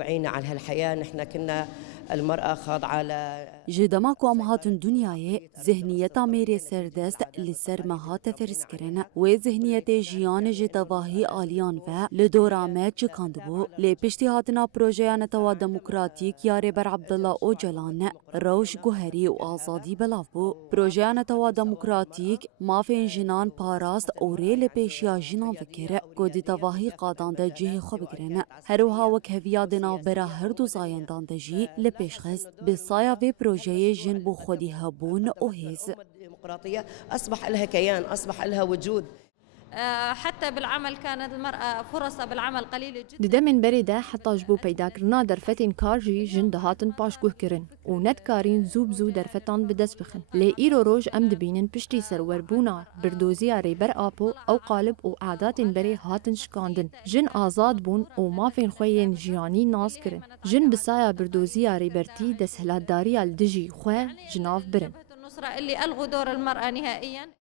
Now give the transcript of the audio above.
وعينا على هالحياة. نحن كنا المرأة خاضعة جدما کو ام هاتن دنیای ذهنیت میری سردست لسر مهات فرس کرن و ذهنیت جیان جتواهی آلیان و لدورامه چکاند بو لی پشتی هاتنا پروژیان توا دموکراتیک یاری بر عبدالله او جلان روش گوهری و آزادی بلاف بو پروژیان توا دموکراتیک مافین جنان پاراست اوری لپیشیا جنان فکر گودی تواهی قادان ده جه خوب گرن هروها وک هویا دناو برا هر دو زایندان ده جی لپیشخست بسایا و پروژه جن بو خودی هبون او هیز الديمقراطية أصبح لها كيان، أصبح لها وجود. حتى بالعمل كانت المرأة فرصة بالعمل قليلة جدا. دده من بريده حتى جبو پیدا کرنا درفتین کار جی جن دهاتن پاشگوه کرن و ند کارین زوب زو درفتان بدست بخن لی ایرو روش ام دبینن پشتی سرور بونا بردوزی ریبر آپو او قالب و عادات بری هاتن شکاندن جن آزاد بون و مافین خوین جیانی ناس کرن جن بسایا بردوزی ریبرتی دسهلات داری الدجی خواه جناف برن النصرة اللي ألغوا دور المرأة نهائيا.